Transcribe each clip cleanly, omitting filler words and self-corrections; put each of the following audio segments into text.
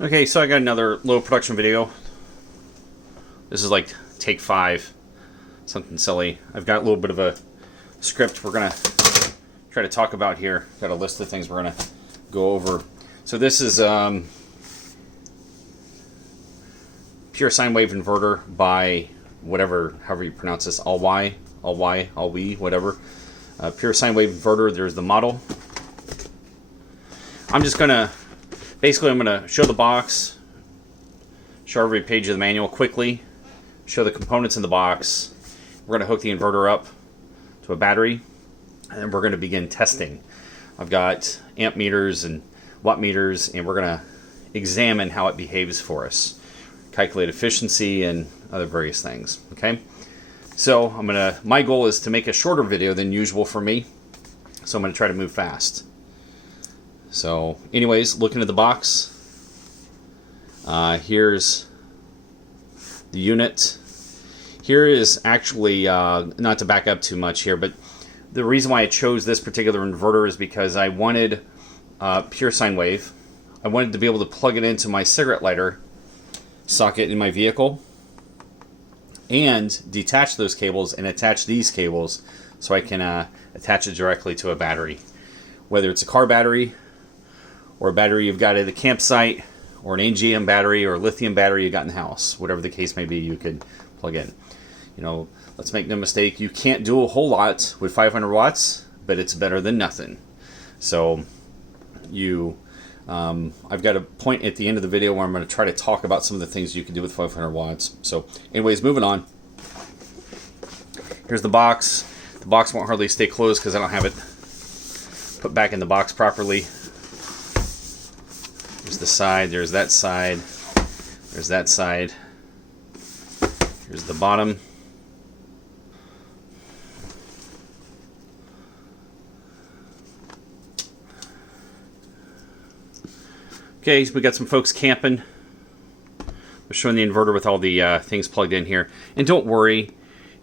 Okay, so I got another low production video. This is like take 5. Something silly. I've got a little bit of a script we're going to try to talk about here. Got a list of things we're going to go over. So this is pure sine wave inverter by however you pronounce this, ALLWEI, whatever. Pure sine wave inverter. There's the model. I'm just going to basically, I'm going to show the box, show every page of the manual quickly, show the components in the box. We're going to hook the inverter up to a battery, and then we're going to begin testing. I've got amp meters and watt meters, and we're going to examine how it behaves for us, calculate efficiency and other various things. Okay, so my goal is to make a shorter video than usual for me, so I'm going to try to move fast. So anyways, looking at the box, here's the unit. Here is actually, not to back up too much here, but the reason why I chose this particular inverter is because I wanted pure sine wave. I wanted to be able to plug it into my cigarette lighter socket in my vehicle and detach those cables and attach these cables so I can attach it directly to a battery. Whether it's a car battery, or a battery you've got at the campsite, or an AGM battery, or a lithium battery you got in the house. Whatever the case may be, you could plug in. You know, let's make no mistake, you can't do a whole lot with 500 watts, but it's better than nothing. So, I've got a point at the end of the video where I'm going to try to talk about some of the things you can do with 500 watts. So, anyways, moving on. Here's the box. The box won't hardly stay closed because I don't have it put back in the box properly. There's the side, there's that side, there's that side, here's the bottom. Okay, so we got some folks camping. We're showing the inverter with all the things plugged in here. And don't worry,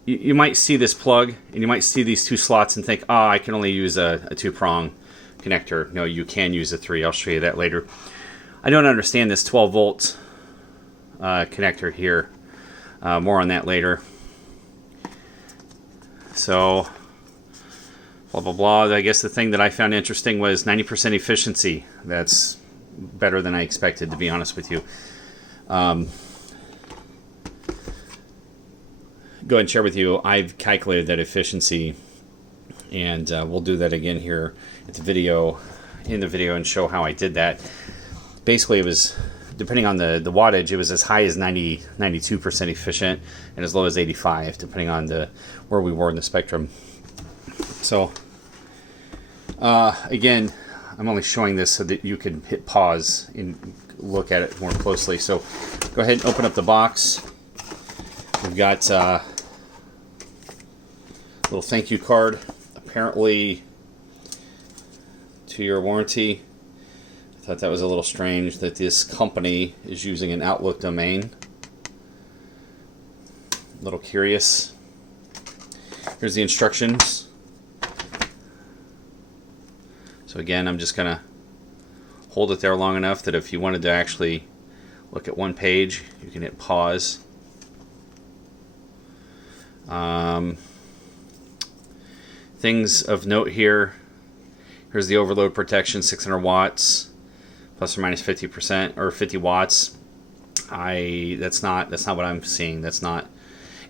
you might see this plug and you might see these 2 slots and think, oh, I can only use a 2-prong connector. No, you can use a 3. I'll show you that later. I don't understand this 12-volt connector here. More on that later. So, blah, blah, blah. I guess the thing that I found interesting was 90% efficiency. That's better than I expected, to be honest with you. Go ahead and share with you. I've calculated that efficiency, and we'll do that again here in the video and show how I did that. Basically, it was, depending on the wattage, it was as high as 92% efficient and as low as 85, depending on where we were in the spectrum. So, again, I'm only showing this so that you can hit pause and look at it more closely. So, go ahead and open up the box. We've got a little thank you card, apparently 2-year warranty. Thought that was a little strange that this company is using an Outlook domain. A little curious. Here's the instructions. So again, I'm just going to hold it there long enough that if you wanted to actually look at one page, you can hit pause. Things of note here. Here's the overload protection, 600 watts. Plus or minus 50% or 50 watts. That's not what I'm seeing. That's not,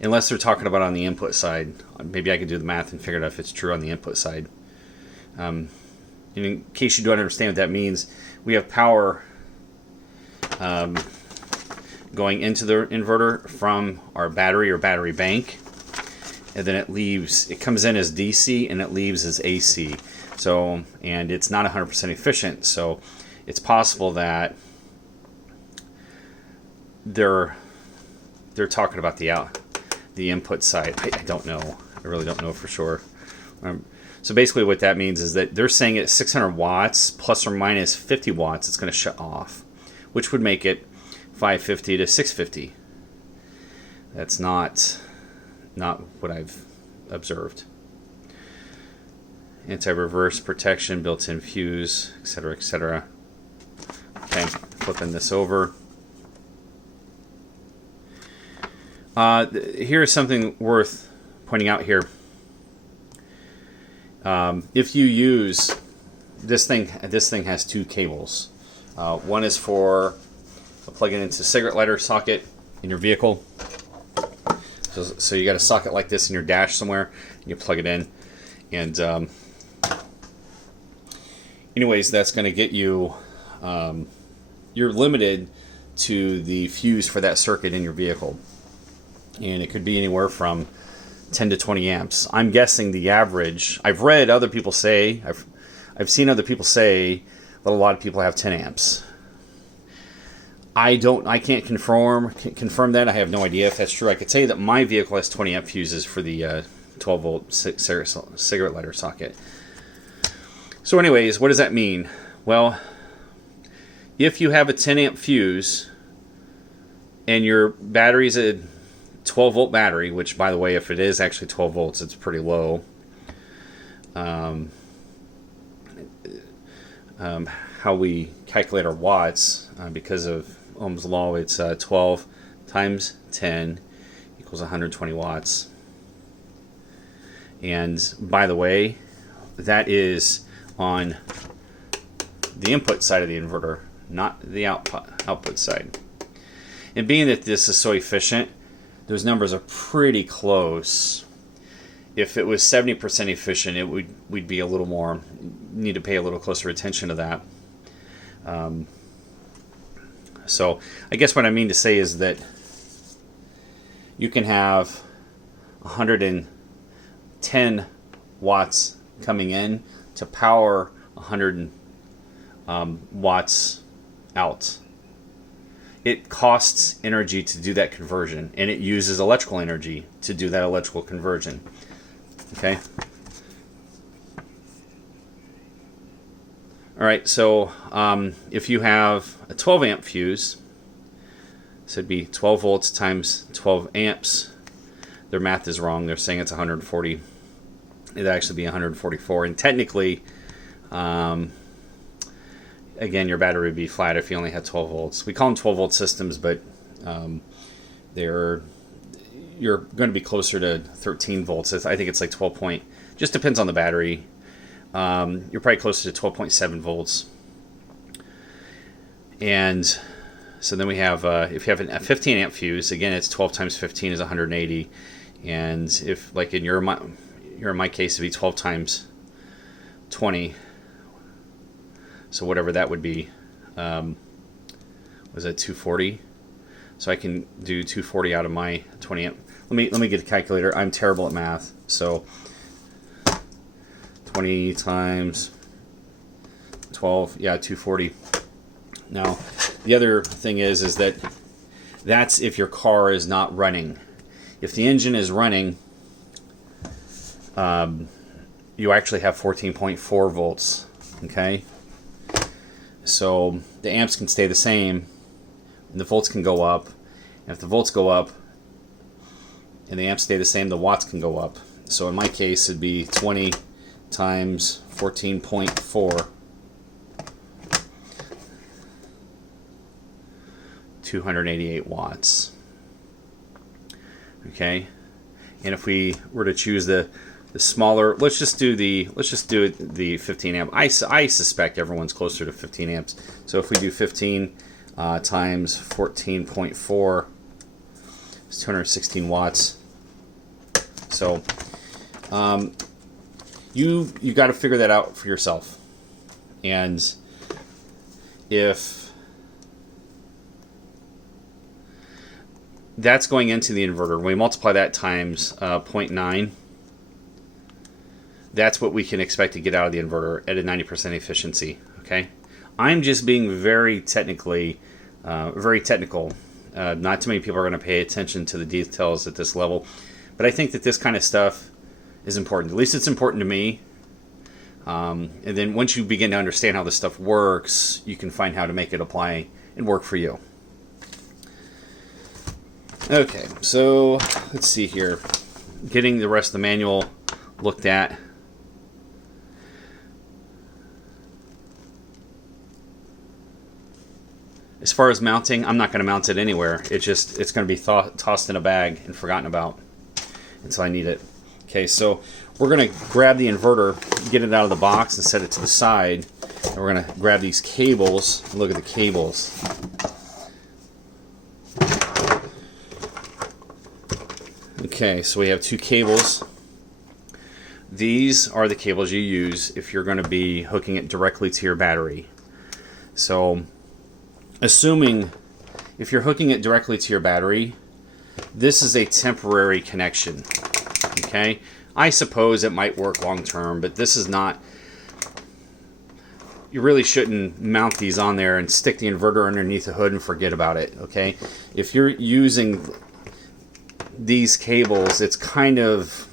unless they're talking about on the input side. Maybe I could do the math and figure out if it's true on the input side. In case you don't understand what that means, we have power going into the inverter from our battery or battery bank, and then it comes in as DC and it leaves as AC. So, and it's not 100% efficient. So, it's possible that they're talking about the input side. I don't know. I really don't know for sure. So basically what that means is that they're saying at 600 watts plus or minus 50 watts, it's going to shut off, which would make it 550 to 650. That's not what I've observed. Anti-reverse protection, built-in fuse, etc., etc. Okay. flipping this over. Here's something worth pointing out here. If you use this thing has two cables. One is for plugging into cigarette lighter socket in your vehicle. So you got a socket like this in your dash somewhere, and you plug it in, and anyways, that's going to get you. You're limited to the fuse for that circuit in your vehicle, and it could be anywhere from 10 to 20 amps. I'm guessing the average. I've read other people say. I've seen other people say that a lot of people have 10 amps. I can't confirm that. I have no idea if that's true. I could say that my vehicle has 20 amp fuses for the 12 volt cigarette lighter socket. So anyways, what does that mean? Well, if you have a 10 amp fuse and your battery's a 12 volt battery, which by the way, if it is actually 12 volts, it's pretty low. How we calculate our watts, because of Ohm's law, it's 12 times 10 equals 120 watts. And by the way, that is on the input side of the inverter, not the output side. And being that this is so efficient, those numbers are pretty close. If it was 70% efficient, we'd be a little more, need to pay a little closer attention to that. So I guess what I mean to say is that you can have 110 watts coming in to power 100 watts out. It costs energy to do that conversion, and it uses electrical energy to do that electrical conversion. Okay? Alright, so if you have a 12 amp fuse, so it'd be 12 volts times 12 amps. Their math is wrong. They're saying it's 140. It'd actually be 144. And technically, again, your battery would be flat if you only had 12 volts. We call them 12 volt systems, but you're going to be closer to 13 volts. I think it's like 12 point. Just depends on the battery. You're probably closer to 12.7 volts. And so then we have, if you have a 15 amp fuse, again, it's 12 times 15 is 180. And if, like in my case, it'd be 12 times 20. So whatever that would be, was that 240? So I can do 240 out of my 20 amp. Let me get a calculator. I'm terrible at math. So 20 times 12, yeah, 240. Now, the other thing is that that's if your car is not running. If the engine is running, you actually have 14.4 volts, okay? So the amps can stay the same, and the volts can go up. And if the volts go up, and the amps stay the same, the watts can go up. So in my case, it'd be 20 times 14.4. 288 watts. Okay, and if we were to choose the smaller, let's just do the 15 amp. I suspect everyone's closer to 15 amps. So if we do 15 times 14.4, it's 216 watts. So you got to figure that out for yourself. And if that's going into the inverter, when we multiply that times 0.9, that's what we can expect to get out of the inverter at a 90% efficiency. Okay, I'm just being very technical. Not too many people are going to pay attention to the details at this level, but I think that this kind of stuff is important. At least it's important to me. And then once you begin to understand how this stuff works, you can find how to make it apply and work for you. Okay, so let's see here. Getting the rest of the manual looked at. As far as mounting, I'm not going to mount it anywhere. It's going to be tossed in a bag and forgotten about until I need it. Okay, so we're going to grab the inverter, get it out of the box and set it to the side. And we're going to grab these cables and look at the cables. Okay, so we have two cables. These are the cables you use if you're going to be hooking it directly to your battery. So assuming if you're hooking it directly to your battery, this is a temporary connection. Okay, I suppose it might work long term, but this is not. You really shouldn't mount these on there and stick the inverter underneath the hood and forget about it. Okay, if you're using these cables, it's kind of,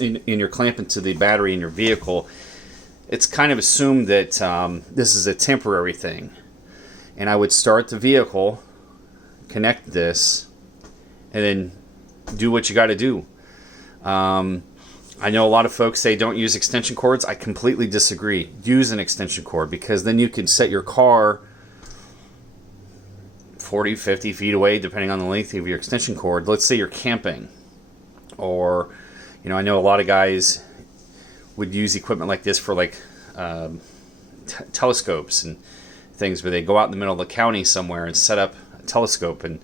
and you're clamping to the battery in your vehicle, it's kind of assumed that this is a temporary thing. And I would start the vehicle, connect this, and then do what you got to do. I know a lot of folks say don't use extension cords. I completely disagree. Use an extension cord, because then you can set your car 40, 50 feet away, depending on the length of your extension cord. Let's say you're camping, or, you know, I know a lot of guys would use equipment like this for like telescopes and things, where they go out in the middle of the county somewhere and set up a telescope, and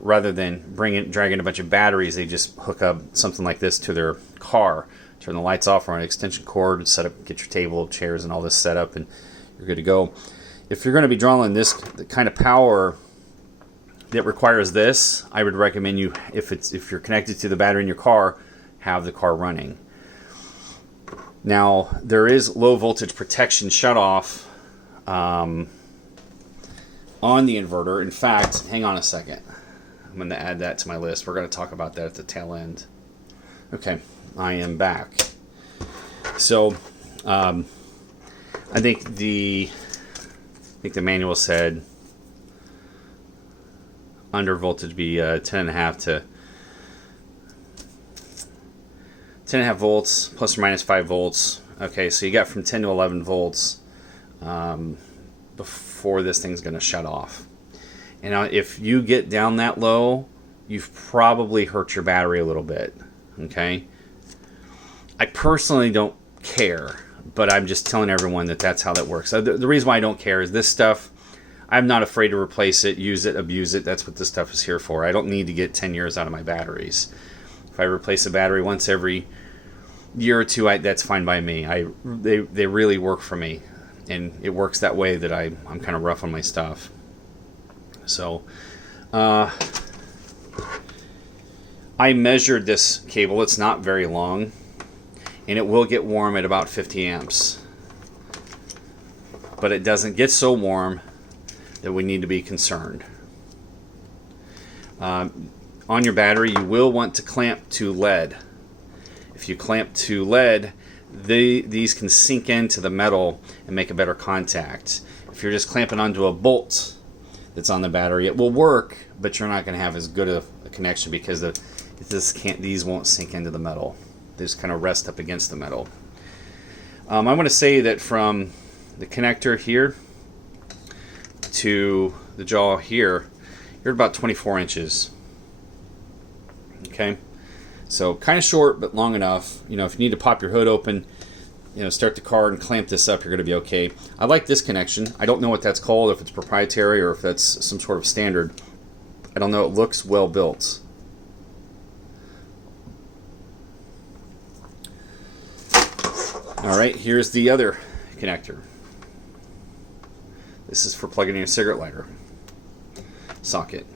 rather than dragging a bunch of batteries, they just hook up something like this to their car, turn the lights off, run an extension cord, set up, get your table, chairs, and all this set up, and you're good to go. If you're going to be drawing this kind of power that requires this, I would recommend you, if you're connected to the battery in your car, have the car running. Now, there is low voltage protection shutoff on the inverter. In fact, hang on a second. I'm going to add that to my list. We're going to talk about that at the tail end. Okay, I am back. So, I think the manual said under voltage be 10.5 to 10.5 volts, plus or minus 5 volts. Okay, so you got from 10 to 11 volts before this thing's going to shut off. And now, if you get down that low, you've probably hurt your battery a little bit. Okay, I personally don't care, but I'm just telling everyone that that's how that works. So the reason why I don't care is this stuff, I'm not afraid to replace it, use it, abuse it. That's what this stuff is here for. I don't need to get 10 years out of my batteries. If I replace a battery once every year or two, that's fine by me. They really work for me, and it works that way that I'm kind of rough on my stuff. So I measured this cable. It's not very long, and it will get warm at about 50 amps. But it doesn't get so warm that we need to be concerned. On your battery, you will want to clamp to lead. If you clamp to lead, these can sink into the metal and make a better contact. If you're just clamping onto a bolt that's on the battery, it will work, but you're not going to have as good a connection, because these won't sink into the metal. They just kind of rest up against the metal. I want to say that from the connector here to the jaw here, you're about 24 inches. Okay, so kind of short, but long enough. You know, if you need to pop your hood open, you know, start the car and clamp this up, you're going to be okay. I like this connection. I don't know what that's called, if it's proprietary or if that's some sort of standard. I don't know. It looks well built. All right, here's the other connector. This is for plugging in your cigarette lighter socket.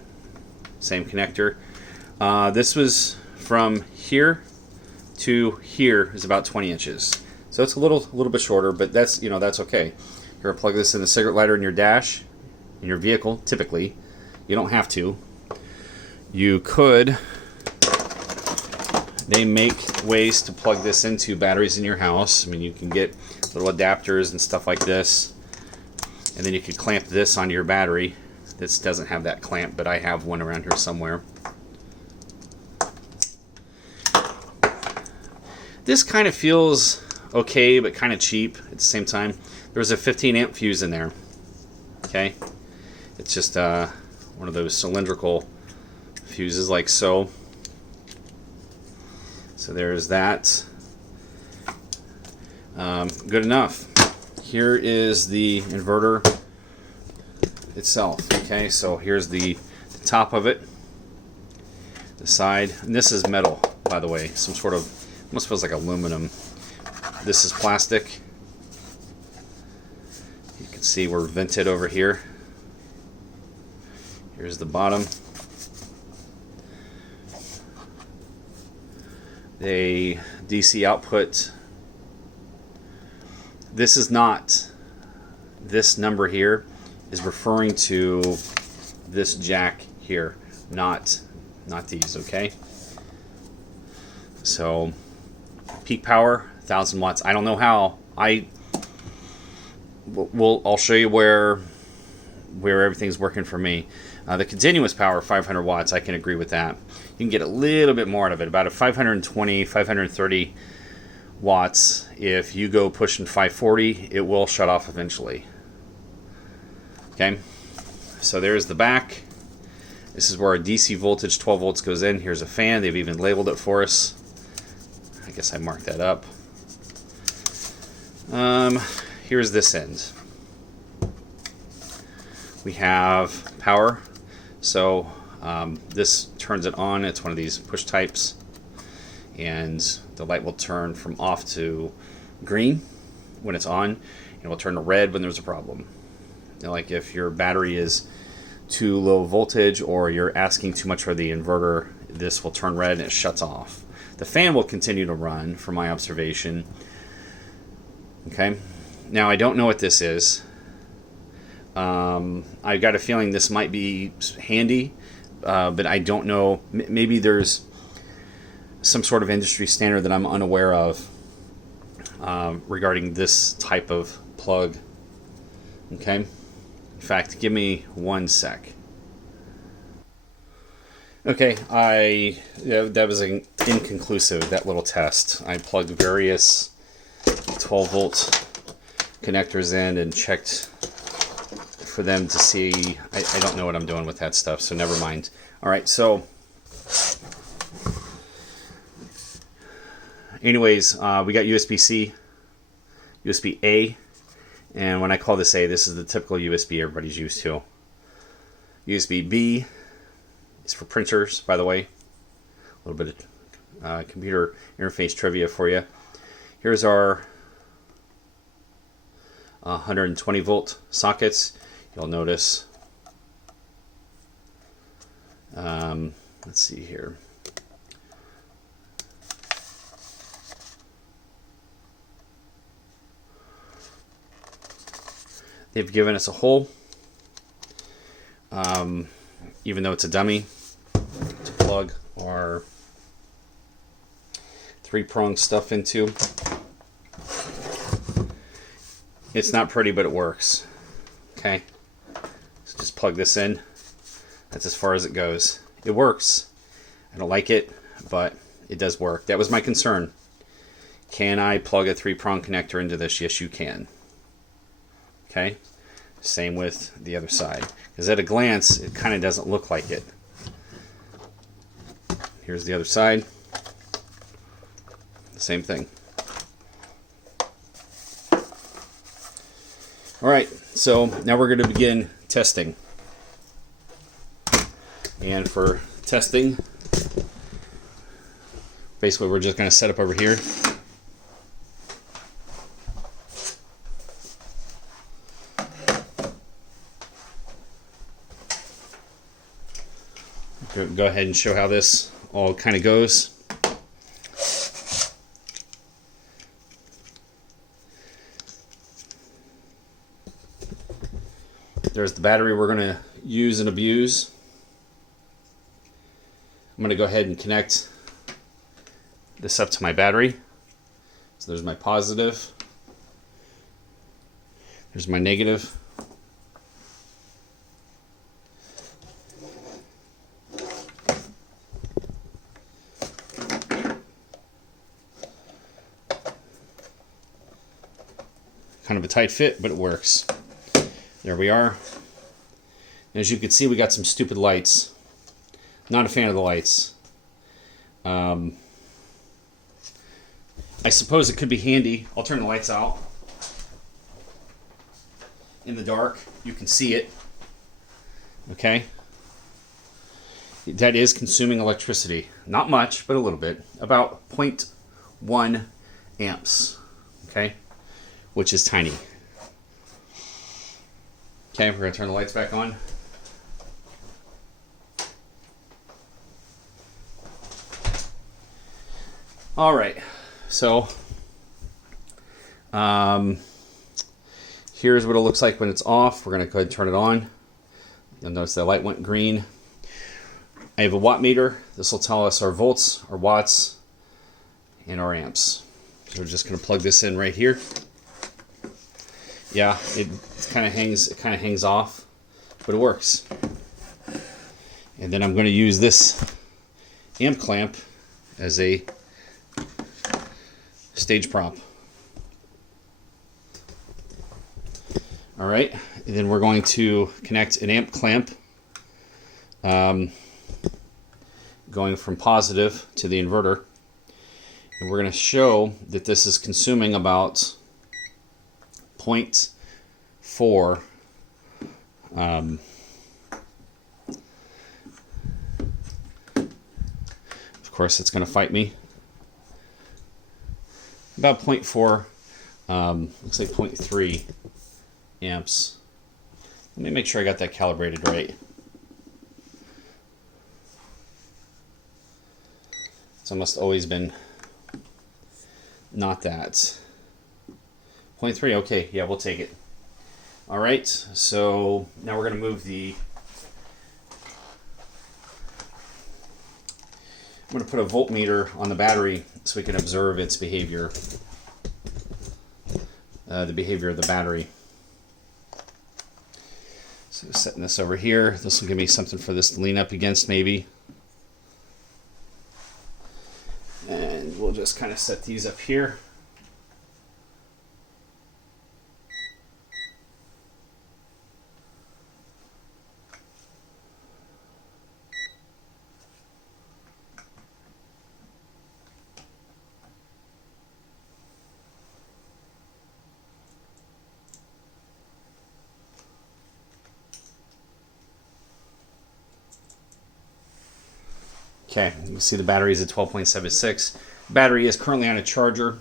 Same connector. This was from here to here is about 20 inches. So it's a little bit shorter, but that's okay. You're gonna plug this in the cigarette lighter in your dash, in your vehicle. Typically, you don't have to. You could. They make ways to plug this into batteries in your house. I mean, you can get little adapters and stuff like this, and then you could clamp this onto your battery. This doesn't have that clamp, but I have one around here somewhere. This kind of feels okay, but kind of cheap at the same time. There's a 15 amp fuse in there. Okay, It's just one of those cylindrical fuses like so. So there's that. Good enough. Here is the inverter itself. Okay, so here's the top of it, the side, and this is metal, by the way, some sort of, almost feels like aluminum. This is plastic. You can see we're vented over here. Here's the bottom. The DC output. This is not, this number here is referring to this jack here, not these, okay? So peak power 1,000 watts. I don't know how. I'll show you where everything's working for me. The continuous power 500 watts, I can agree with that. You can get a little bit more out of it, about a 520, 530 watts. If you go pushing 540, it will shut off eventually. Okay, so there's the back. This is where our DC voltage 12 volts goes in. Here's a fan. They've even labeled it for us. I guess I marked that up. Here's this end. We have power. So this turns it on. It's one of these push types. And the light will turn from off to green when it's on, and it will turn to red when there's a problem. You know, like if your battery is too low voltage or you're asking too much for the inverter, this will turn red and it shuts off. The fan will continue to run, from my observation. Okay, now I don't know what this is. I've got a feeling this might be handy, but I don't know. Maybe there's some sort of industry standard that I'm unaware of regarding this type of plug. Okay, in fact, give me 1 sec. Okay, that was inconclusive, that little test. I plugged various 12 volt connectors in and checked for them to see. I don't know what I'm doing with that stuff, so never mind. All right, so anyways, we got USB-C, USB-A, and when I call this A, this is the typical USB everybody's used to. USB-B is for printers, by the way. A little bit of computer interface trivia for you. Here's our 120 volt sockets. You'll notice, let's see here. They've given us a hole, even though it's a dummy, to plug our 3-prong stuff into. It's not pretty, but it works. Okay, so just plug this in. That's as far as it goes. It works. I don't like it, but it does work. That was my concern. Can I plug a 3-prong connector into this? Yes, you can. Okay, same with the other side, because at a glance it kind of doesn't look like it. Here's the other side, same thing. Alright, so now we're going to begin testing. And for testing, basically we're just going to set up over here. Go ahead and show how this all kind of goes. There's the battery we're going to use and abuse. I'm going to go ahead and connect this up to my battery. So there's my positive. There's my negative. Kind of a tight fit, but it works. There we are. As you can see, we got some stupid lights. Not a fan of the lights. I suppose it could be handy. I'll turn the lights out. In the dark, you can see it. Okay? That is consuming electricity. Not much, but a little bit. About 0.1 amps. Okay? Which is tiny. Okay, we're going to turn the lights back on. All right, so here's what it looks like when it's off. We're going to go ahead and turn it on. You'll notice the light went green. I have a watt meter. This will tell us our volts, our watts, and our amps. So we're just going to plug this in right here. Yeah, it kind of hangs off, but it works. And then I'm going to use this amp clamp as a stage prop. All right, and then we're going to connect an amp clamp going from positive to the inverter. And we're going to show that this is consuming about 0.4 of course it's going to fight me. About 0.4, looks like 0.3 amps. Let me make sure I got that calibrated right. It's almost always been not that. 0.3, okay, yeah, we'll take it. All right, so now we're going to move the... I'm going to put a voltmeter on the battery so we can observe its behavior, the behavior of the battery. So setting this over here, this will give me something for this to lean up against maybe. And we'll just kind of set these up here. Okay, you can see the battery is at 12.76. Battery is currently on a charger.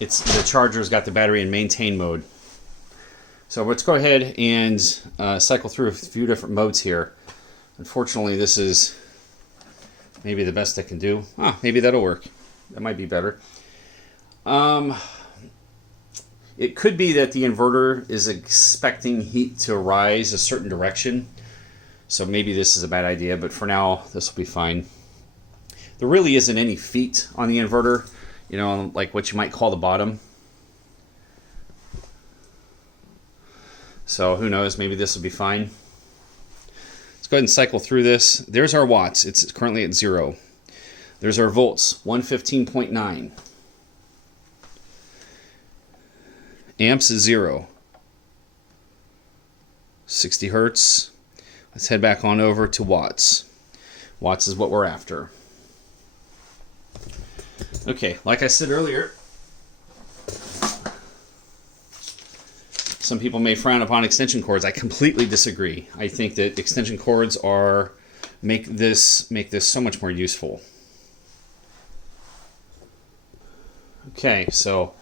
The charger's got the battery in maintain mode. So let's go ahead and cycle through a few different modes here. Unfortunately, this is maybe the best I can do. Maybe that'll work. That might be better. It could be that the inverter is expecting heat to rise a certain direction. So maybe this is a bad idea, but for now, this will be fine. There really isn't any feet on the inverter, you know, like what you might call the bottom. So who knows, maybe this will be fine. Let's go ahead and cycle through this. There's our watts. It's currently at 0. There's our volts, 115.9. Amps is 0. 60 hertz. Let's head back on over to watts. Watts is what we're after. Okay, like I said earlier, some people may frown upon extension cords. I completely disagree. I think that extension cords make this so much more useful. Okay, so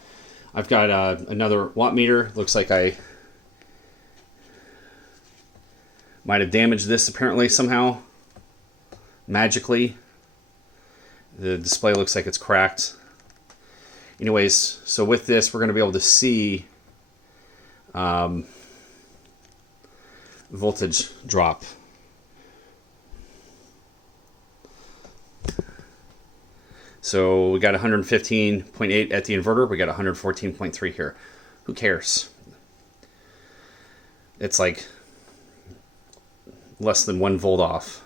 I've got another watt meter. Looks like I might have damaged this apparently somehow, magically. The display looks like it's cracked. Anyways, so with this we're going to be able to see voltage drop. So we got 115.8 at the inverter, we got 114.3 here. Who cares? It's like less than 1 volt off.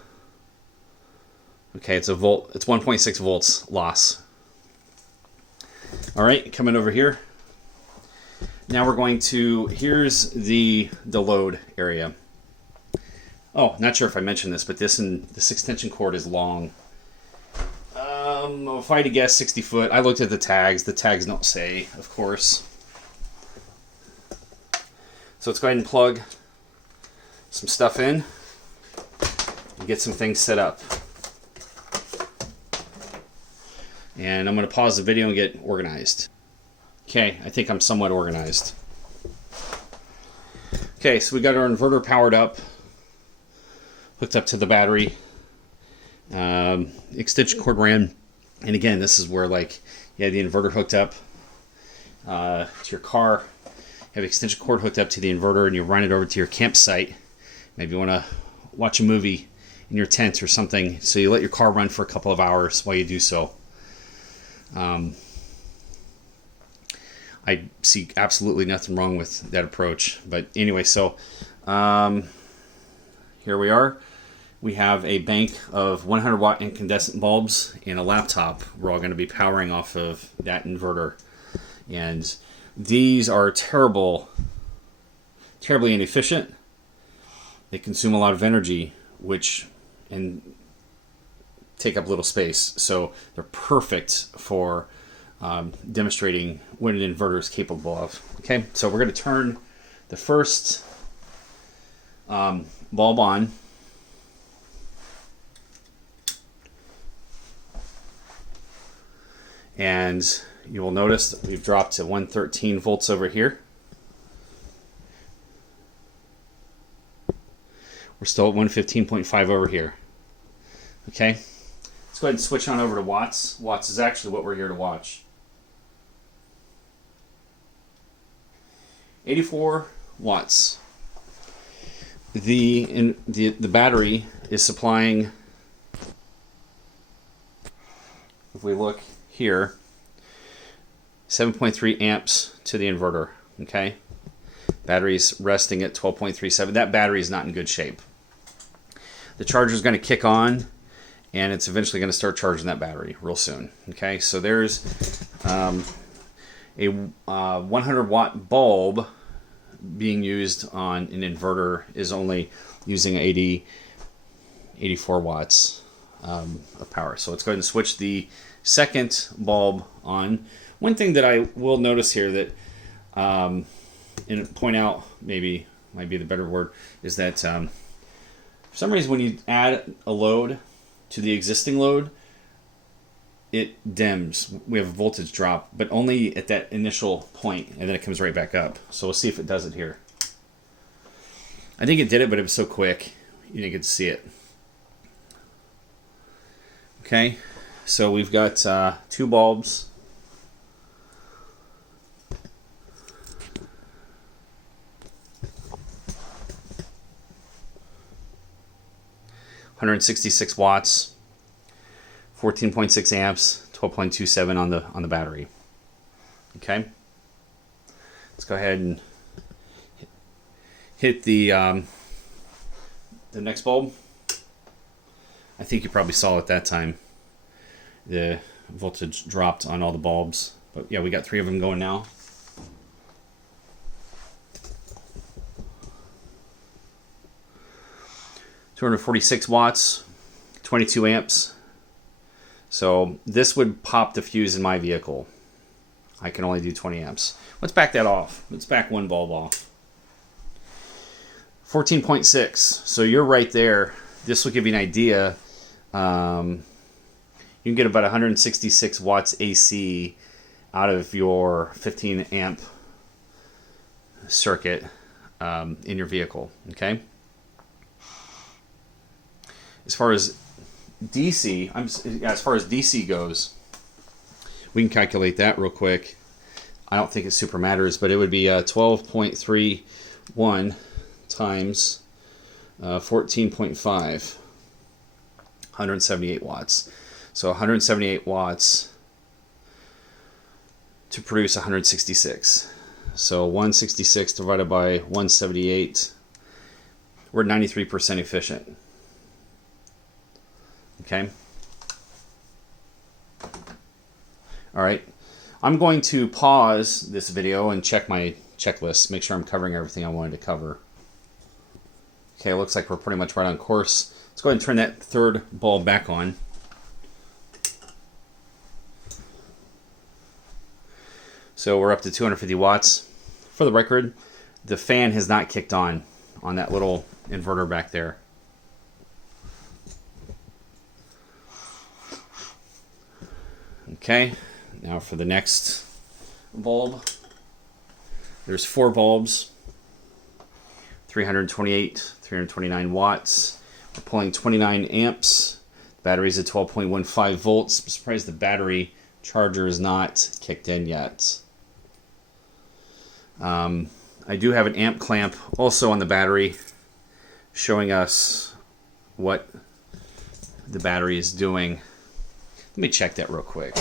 Okay, it's 1.6 volts loss. All right, coming over here. Now we're going to, here's the load area. Oh, not sure if I mentioned this, but this extension cord is long. If I had to guess, 60 foot. I looked at the tags. The tags don't say, of course. So let's go ahead and plug some stuff in and get some things set up. And I'm going to pause the video and get organized. Okay, I think I'm somewhat organized. Okay, so we got our inverter powered up, hooked up to the battery. Extension cord ran, and again, this is where like you have the inverter hooked up to your car, you have extension cord hooked up to the inverter, and you run it over to your campsite. Maybe you want to watch a movie in your tent or something, so you let your car run for a couple of hours while you do so. I see absolutely nothing wrong with that approach, but anyway, so here we are. We have a bank of 100 watt incandescent bulbs and a laptop. We're all going to be powering off of that inverter. And these are terribly inefficient. They consume a lot of energy, and take up little space. So they're perfect for demonstrating what an inverter is capable of. Okay, so we're going to turn the first bulb on. And you will notice that we've dropped to 113 volts over here. We're still at 115.5 over here. Okay, let's go ahead and switch on over to watts. Watts is actually what we're here to watch. 84 watts. The battery is supplying, if we look here, 7.3 amps to the inverter. Okay, battery's resting at 12.37. That battery is not in good shape. The charger is going to kick on, and it's eventually going to start charging that battery real soon. Okay, so there's a 100 watt bulb being used on an inverter is only using 84 watts of power. So let's go ahead and switch the second bulb on. One thing that I will notice here that, and point out, maybe might be the better word, is that for some reason when you add a load to the existing load, it dims. We have a voltage drop, but only at that initial point, and then it comes right back up. So we'll see if it does it here. I think it did it, but it was so quick, you didn't get to see it. Okay, so we've got two bulbs. $166 watts, 14.6 amps, 12.27 on the battery. Okay, let's go ahead and hit the next bulb. I think you probably saw at that time the voltage dropped on all the bulbs, but yeah, we got 3 of them going now. $246 watts, 22 amps. So this would pop the fuse in my vehicle. I can only do 20 amps. Let's back that off. Let's back one bulb off. 14.6. So you're right there. This will give you an idea. You can get about 166 watts AC out of your 15 amp circuit in your vehicle. Okay. As far as DC, as far as DC goes, we can calculate that real quick. I don't think it super matters, but it would be 12.31 times 14.5, 178 watts. So 178 watts to produce 166. So 166 divided by 178, we're 93% efficient. Okay. All right. I'm going to pause this video and check my checklist, make sure I'm covering everything I wanted to cover. Okay. Okay, it looks like we're pretty much right on course. Let's go ahead and turn that third bulb back on. So we're up to 250 watts. For the record, the fan has not kicked on that little inverter back there. Okay, now for the next bulb. There's 4 bulbs, 328, 329 watts. We're pulling 29 amps. The battery's at 12.15 volts. I'm surprised the battery charger is not kicked in yet. I do have an amp clamp also on the battery showing us what the battery is doing. Let me check that real quick.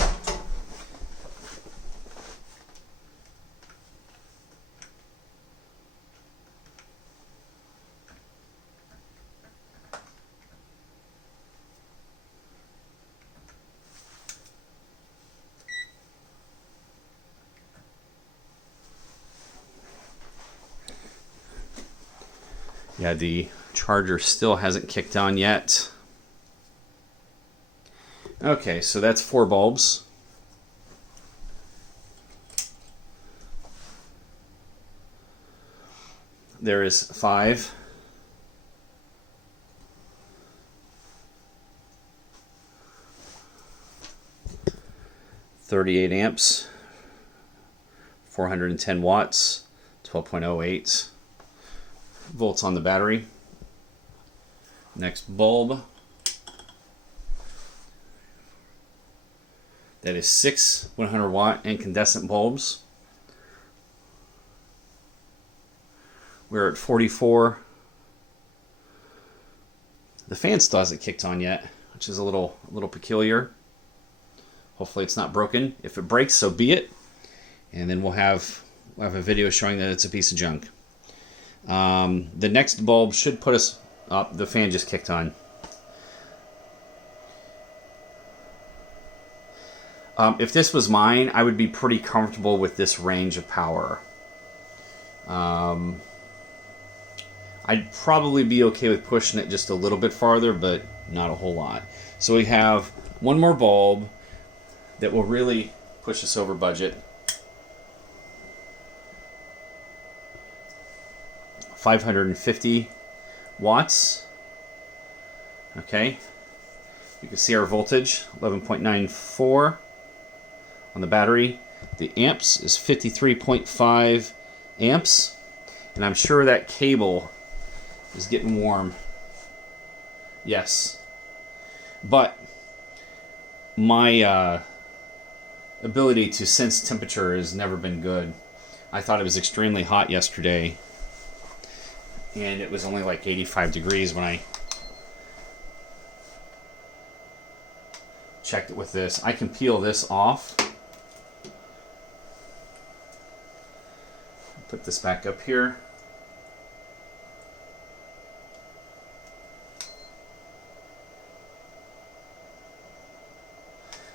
Yeah, the charger still hasn't kicked on yet. Okay, so that's 4 bulbs. There is 5. $38 amps, 410 watts, 12.08 volts on the battery. Next bulb. That is 6 100 watt incandescent bulbs. We're at 44. The fan still hasn't kicked on yet, which is a little peculiar. Hopefully it's not broken. If it breaks, so be it. And then we'll have a video showing that it's a piece of junk. The next bulb should put us up. The fan just kicked on. If this was mine, I would be pretty comfortable with this range of power. I'd probably be okay with pushing it just a little bit farther, but not a whole lot. So we have one more bulb that will really push us over budget. 550 watts. Okay. You can see our voltage, 11.94 on the battery. The amps is 53.5 amps. And I'm sure that cable is getting warm. Yes. But my ability to sense temperature has never been good. I thought it was extremely hot yesterday. And it was only like 85 degrees when I checked it with this. I can peel this off. Put this back up here.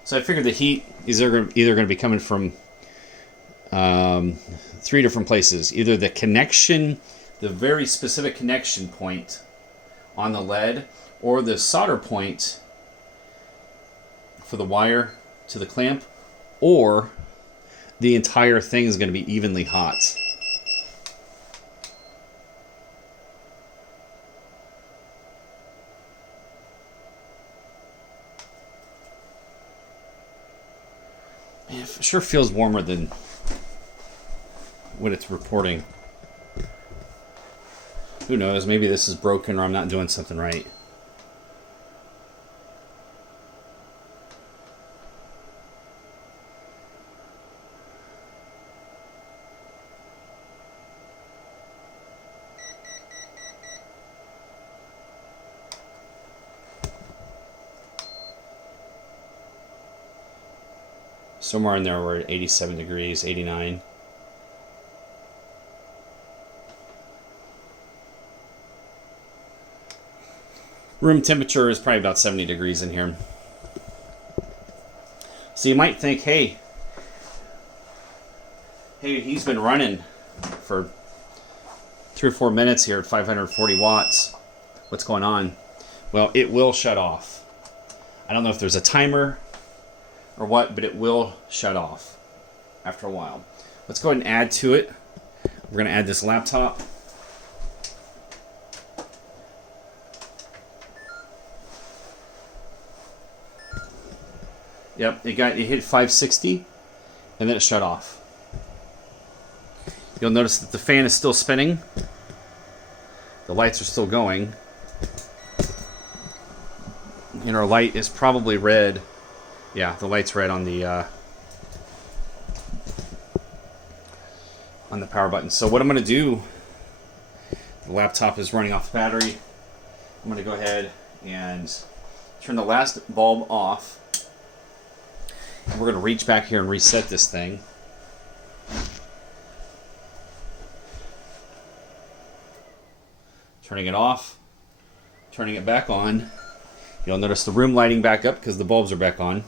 So I figured the heat is either going to be coming from 3 different places. Either the connection, the very specific connection point on the lead, or the solder point for the wire to the clamp, or the entire thing is going to be evenly hot. Man, it sure feels warmer than what it's reporting. Who knows? Maybe this is broken or I'm not doing something right. Somewhere in there we're at 87 degrees, 89. Room temperature is probably about 70 degrees in here. So you might think, hey, he's been running for 3 or 4 minutes here at 540 watts. what's going on. Well, it will shut off. I don't know if there's a timer or what, but it will shut off after a while. Let's go ahead and add to it. We're going to add this laptop. Yep, it hit 560 and then it shut off. You'll notice that the fan is still spinning. The lights are still going. And our light is probably red. Yeah, the light's red on the power button. So what I'm going to do, the laptop is running off the battery. I'm going to go ahead and turn the last bulb off. And we're going to reach back here and reset this thing. Turning it off, turning it back on. You'll notice the room lighting back up because the bulbs are back on.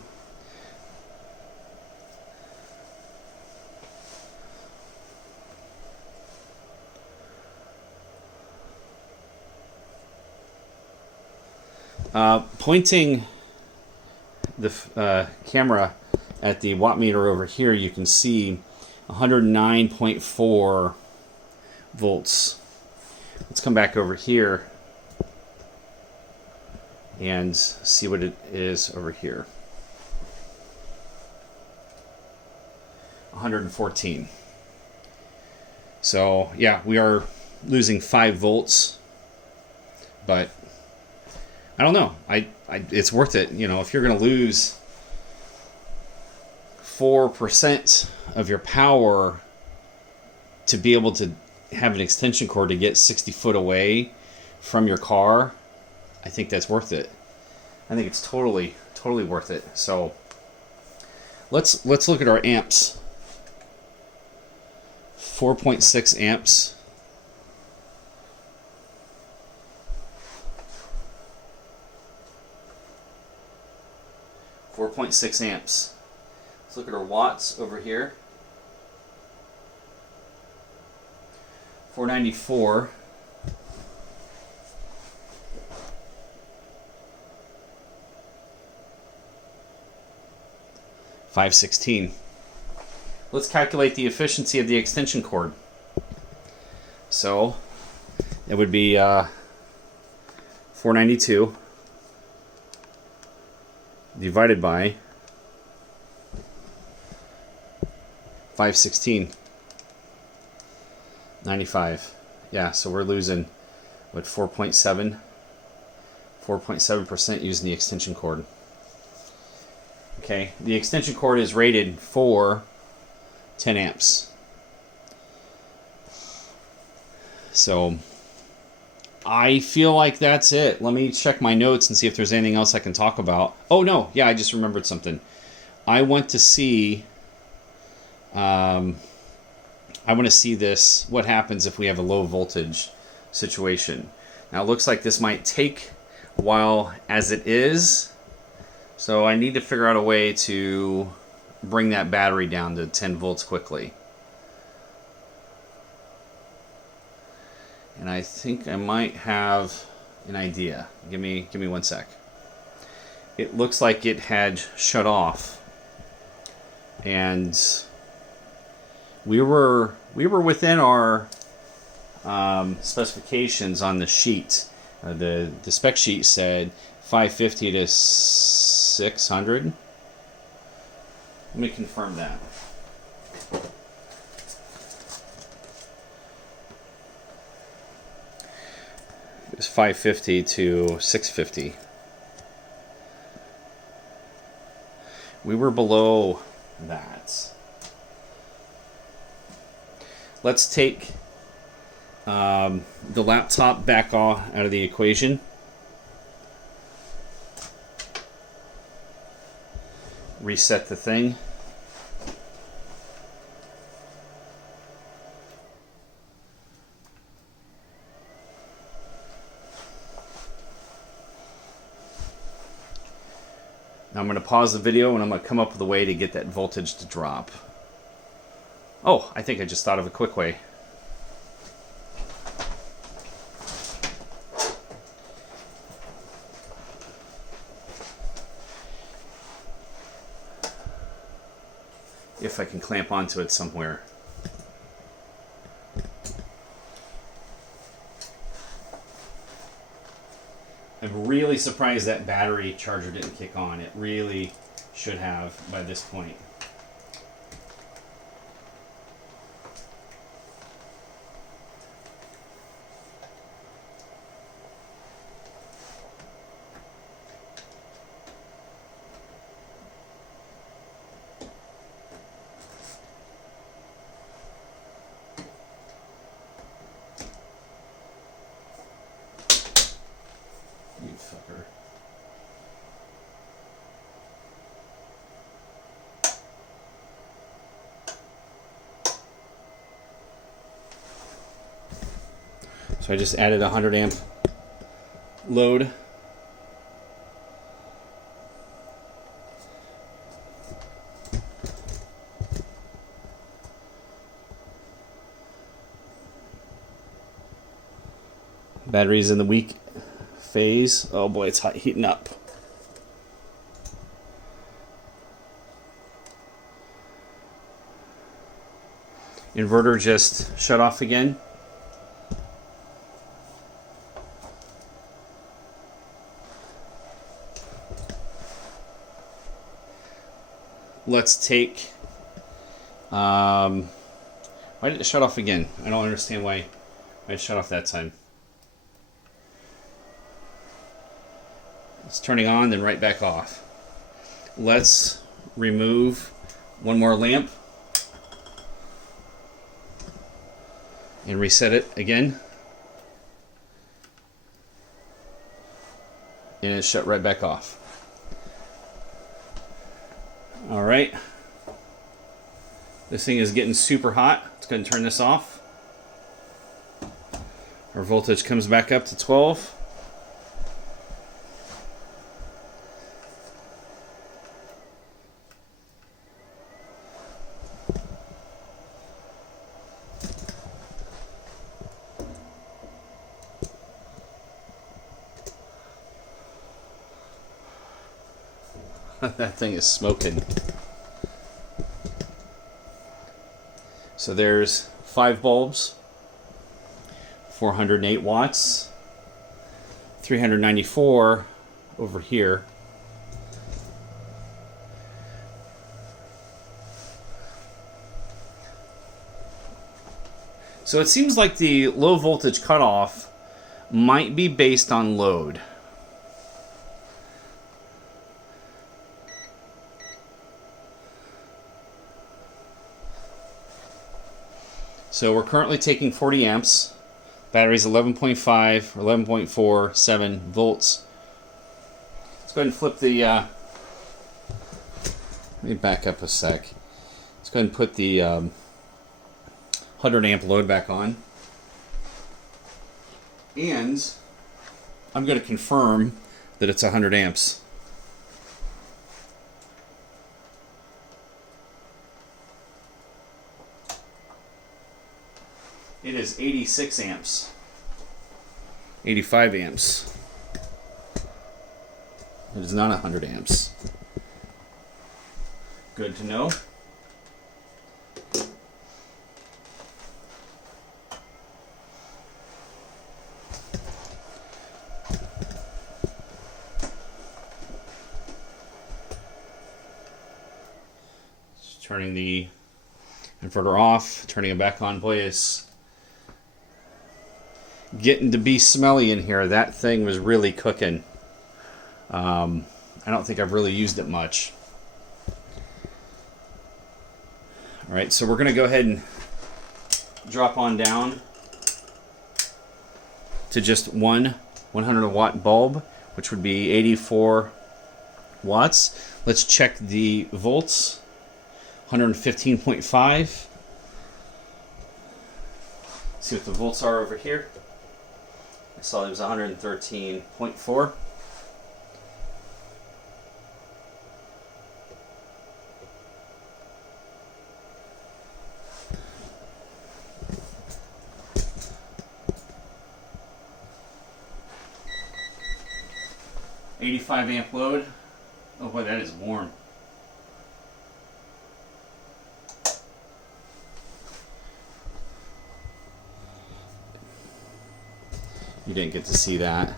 Pointing the camera at the watt meter over here, you can see 109.4 volts. Let's come back over here and see what it is over here. 114. So yeah, we are losing 5 volts, but I don't know. It's worth it. You know, if you're going to lose 4% of your power to be able to have an extension cord to get 60 foot away from your car, I think that's worth it. I think it's totally worth it. So let's look at our amps. 4.6 amps. .6 amps. Let's look at our watts over here. 494. .516. Let's calculate the efficiency of the extension cord. So it would be 492 divided by 516. 95. Yeah, so we're losing, what, 4.7% using the extension cord. Okay, the extension cord is rated for 10 amps. So I feel like that's it. Let me check my notes and see if there's anything else I can talk about. Oh no, yeah, I just remembered something. I want to see this, what happens if we have a low voltage situation. Now it looks like this might take a while as it is, so I need to figure out a way to bring that battery down to 10 volts quickly. And I think I might have an idea. Give me 1 sec. It looks like it had shut off, and we were within our specifications on the sheet. The spec sheet said 550 to 600. Let me confirm that. It was 550 to 650. We were below that. Let's take the laptop back out of the equation. Reset the thing. Now I'm going to pause the video and I'm going to come up with a way to get that voltage to drop. Oh, I think I just thought of a quick way. if I can clamp onto it somewhere. I'm really surprised that battery charger didn't kick on. It really should have by this point. You fucker. So I just added a 100 amp load. Battery's in the weak phase. Oh boy, it's hot, heating up. Inverter just shut off again. Let's take, why did it shut off again? I don't understand why it shut off that time. It's turning on, then right back off. Let's remove one more lamp and reset it again. And it shut right back off. All right. This thing is getting super hot. Let's go ahead and turn this off. Our voltage comes back up to 12. That thing is smoking. So there's 5 bulbs, 408 watts, 394 over here. So it seems like the low voltage cutoff might be based on load. So we're currently taking 40 amps. Battery's 11.5 or 11.47 volts. Let's go ahead and flip the, let me back up a sec. Let's go ahead and put the 100 amp load back on. And I'm going to confirm that it's 100 amps. It is 86 amps. 85 amps. It is not 100 amps. Good to know. Just turning the inverter off, turning it back on. Boy, it's getting to be smelly in here. That thing was really cooking. I don't think I've really used it much. Alright, so we're going to go ahead and drop on down to just one 100 watt bulb, which would be 84 watts. Let's check the volts. 115.5. See what the volts are over here. I saw it was 113.4. .85 amp load. Oh boy, that is warm. You didn't get to see that.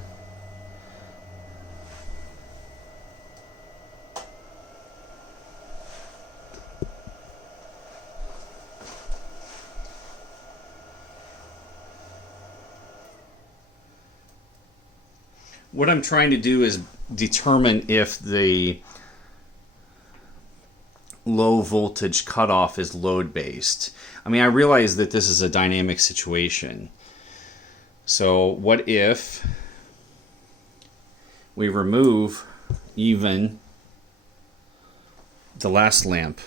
What I'm trying to do is determine if the low voltage cutoff is load based. I mean, I realize that this is a dynamic situation. So what if we remove even the last lamp?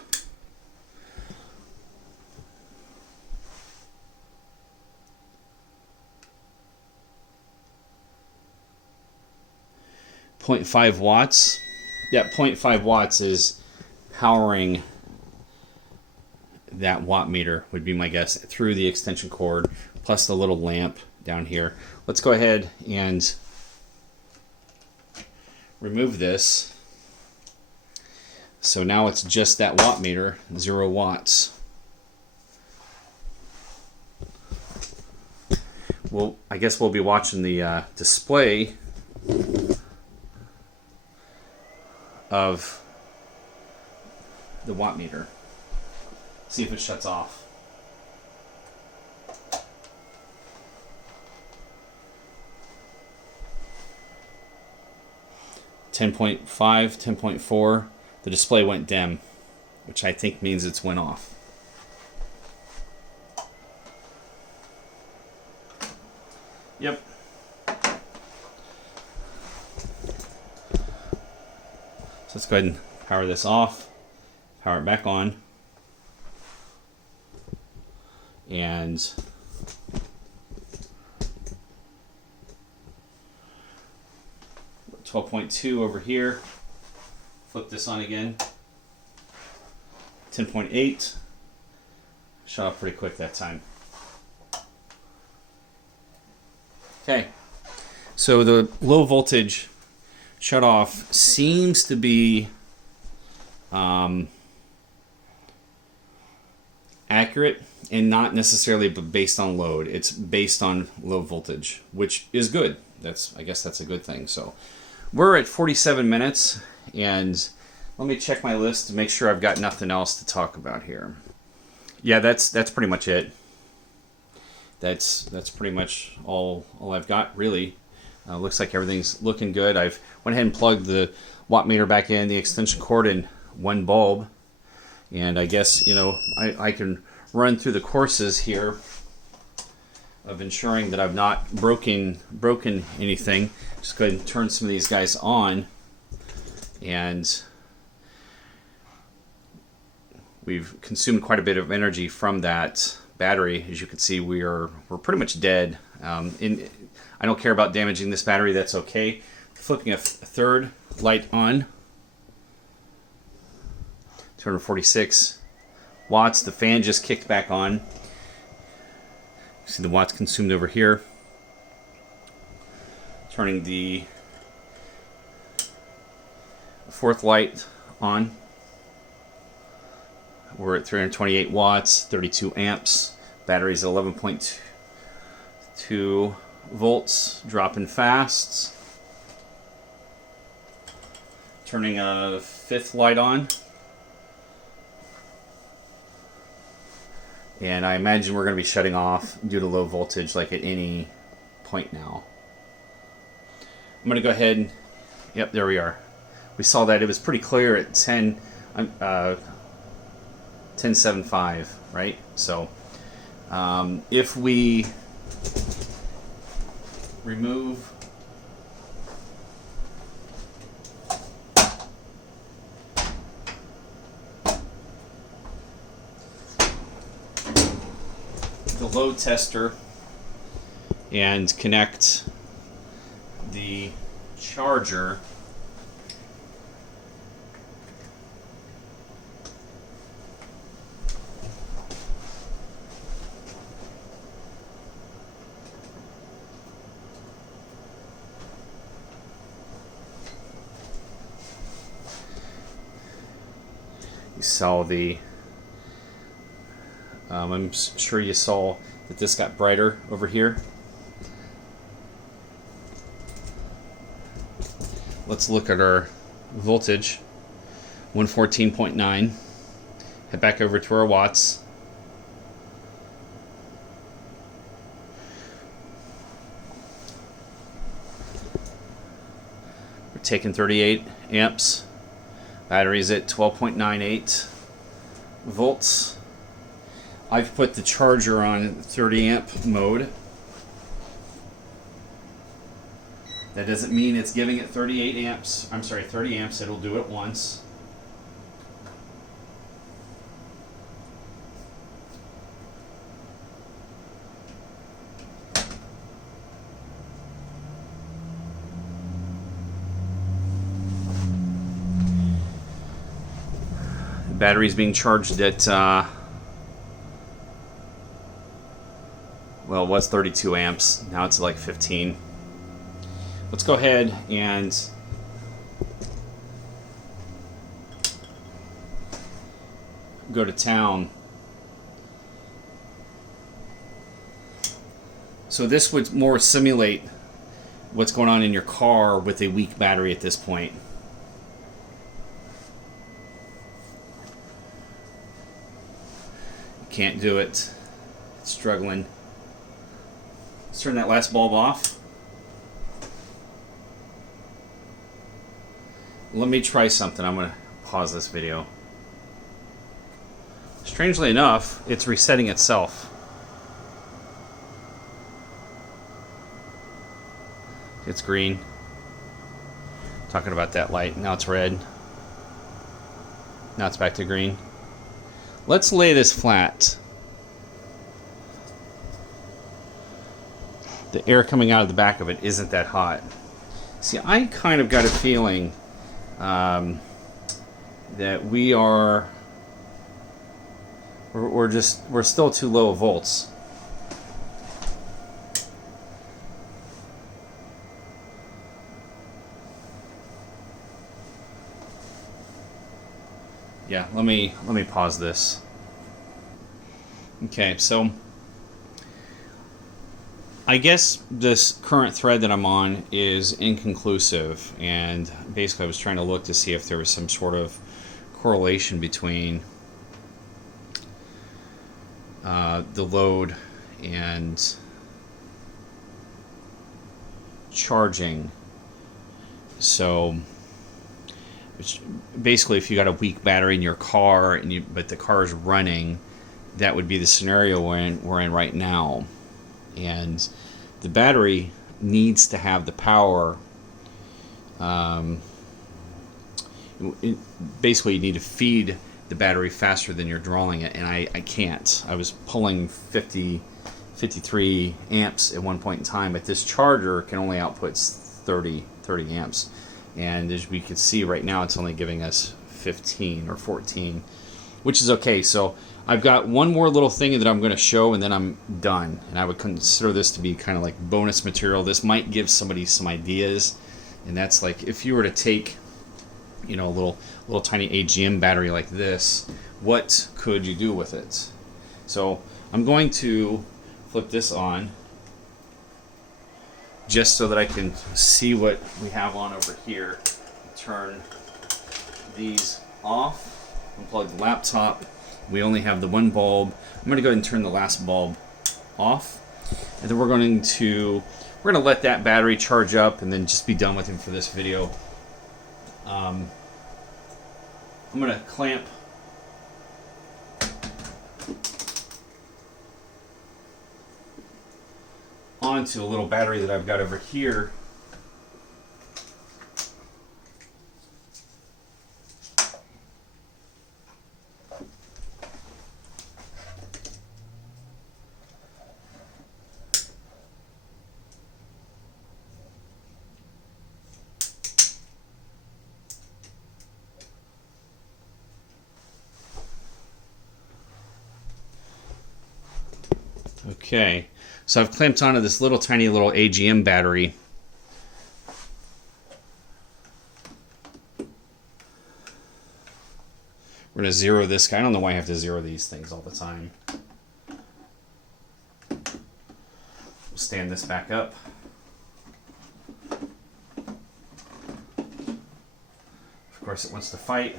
.5 watts. Yeah, 0.5 watts is powering that watt meter, would be my guess, through the extension cord plus the little lamp down here. Let's go ahead and remove this. So now it's just that watt meter, 0 watts. Well, I guess we'll be watching the display of the watt meter. See if it shuts off. .5, 10.4. The display went dim, which I think means it's went off. Yep. So let's go ahead and power this off, power it back on, and .2 over here. Flip this on again. 10.8. Shut off pretty quick that time. Okay, so the low voltage shut off seems to be accurate and not necessarily based on load. It's based on low voltage, which is good. I guess that's a good thing. So we're at 47 minutes, and let me check my list to make sure I've got nothing else to talk about here. Yeah, that's pretty much it. That's pretty much all I've got, really. Looks like everything's looking good. I've went ahead and plugged the watt meter back in, the extension cord, and one bulb. And I guess, you know, I can run through the courses here of ensuring that I've not broken anything. Just go ahead and turn some of these guys on. And we've consumed quite a bit of energy from that battery. As you can see, we're pretty much dead. I don't care about damaging this battery. That's okay. Flipping a third light on. 246 watts. The fan just kicked back on. See the watts consumed over here. Turning the fourth light on. We're at 328 watts, 32 amps. Battery's 11.2 volts, dropping fast. Turning a fifth light on. And I imagine we're going to be shutting off due to low voltage like at any point now. I'm going to go ahead and, yep, there we are. We saw that it was pretty clear at 10.75, right? So if we remove the load tester and connect the charger, you saw the I'm sure you saw that this got brighter over here. let's look at our voltage. 114.9. Head back over to our watts. We're taking 38 amps. Battery's at 12.98 volts. I've put the charger on 30 amp mode. That doesn't mean it's giving it 38 amps. I'm sorry, 30 amps. It'll do it once. The battery's being charged at well, it was 32 amps. Now it's like 15. Let's go ahead and go to town. So this would more simulate what's going on in your car with a weak battery at this point. Can't do it. It's struggling. Let's turn that last bulb off. Let me try something. I'm going to pause this video. Strangely enough, it's resetting itself. It's green. Talking about that light. Now it's red. Now it's back to green. Let's lay this flat. The air coming out of the back of it isn't that hot. See, I kind of got a feeling that we're still too low volts. Yeah, let me pause this. Okay, so I guess this current thread that I'm on is inconclusive, and basically I was trying to look to see if there was some sort of correlation between the load and charging. So which basically, if you got a weak battery in your car but the car is running, that would be the scenario we're in right now. And the battery needs to have the power. Basically, you need to feed the battery faster than you're drawing it, and I can't. I was pulling 53 amps at one point in time, but this charger can only output 30 amps. And as we can see right now, it's only giving us 15 or 14, which is okay. So I've got one more little thing that I'm going to show, and then I'm done. And I would consider this to be kind of like bonus material. This might give somebody some ideas, and that's like if you were to take, you know, a little tiny AGM battery like this, what could you do with it? So I'm going to flip this on, just so that I can see what we have on over here. Turn these off, unplug the laptop. We only have the one bulb. I'm going to go ahead and turn the last bulb off, and then we're going to let that battery charge up, and then just be done with him for this video. I'm going to clamp onto a little battery that I've got over here. Okay, so I've clamped onto this tiny little AGM battery. We're going to zero this guy. I don't know why I have to zero these things all the time. We'll stand this back up. course, it wants to fight.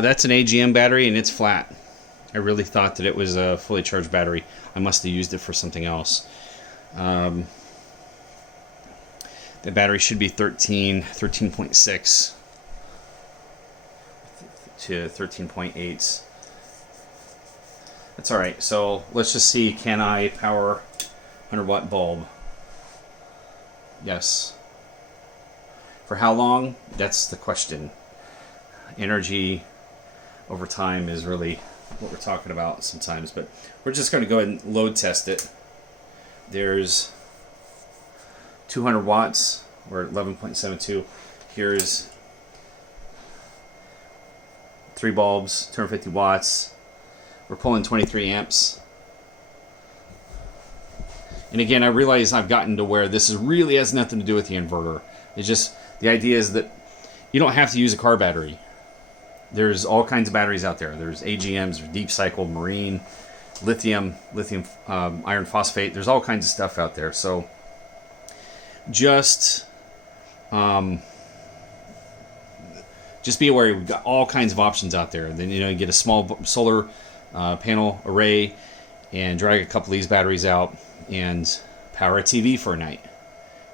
That's an AGM battery, and it's flat. I really thought that it was a fully charged battery. I must have used it for something else. The battery should be 13.6 to 13.8. That's alright. So let's just see, can I power 100 watt bulb? Yes. For how long? That's the question. Energy over time is really what we're talking about sometimes, but we're just going to go ahead and load test it. There's 200 watts. We're at 11.72. Here's 3 bulbs, 250 watts. We're pulling 23 amps. And again, I realize I've gotten to where this really has nothing to do with the inverter. It's just, the idea is that you don't have to use a car battery. There's all kinds of batteries out there. There's AGMs, there's deep cycle, marine, lithium iron phosphate. There's all kinds of stuff out there. So just be aware you've got all kinds of options out there. Then you get a small solar panel array and drag a couple of these batteries out and power a TV for a night,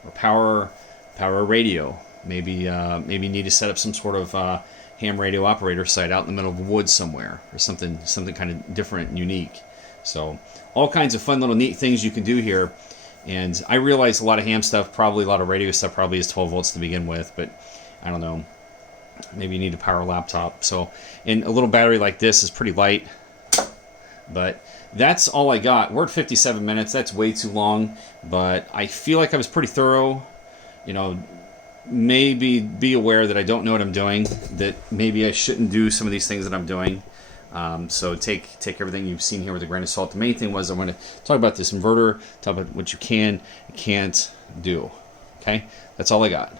or power a radio. Maybe you need to set up some sort of ham radio operator site out in the middle of the woods somewhere, or something kind of different and unique. So all kinds of fun little neat things you can do here. And I realize a lot of ham stuff, probably a lot of radio stuff probably is 12 volts to begin with, but I don't know. Maybe you need to power a laptop. So, and a little battery like this is pretty light. But that's all I got. We're at 57 minutes. That's way too long, but I feel like I was pretty thorough. Maybe be aware that I don't know what I'm doing, that maybe I shouldn't do some of these things that I'm doing. So take everything you've seen here with a grain of salt. The main thing was I want to talk about this inverter, talk about what you can and can't do. Okay? That's all I got.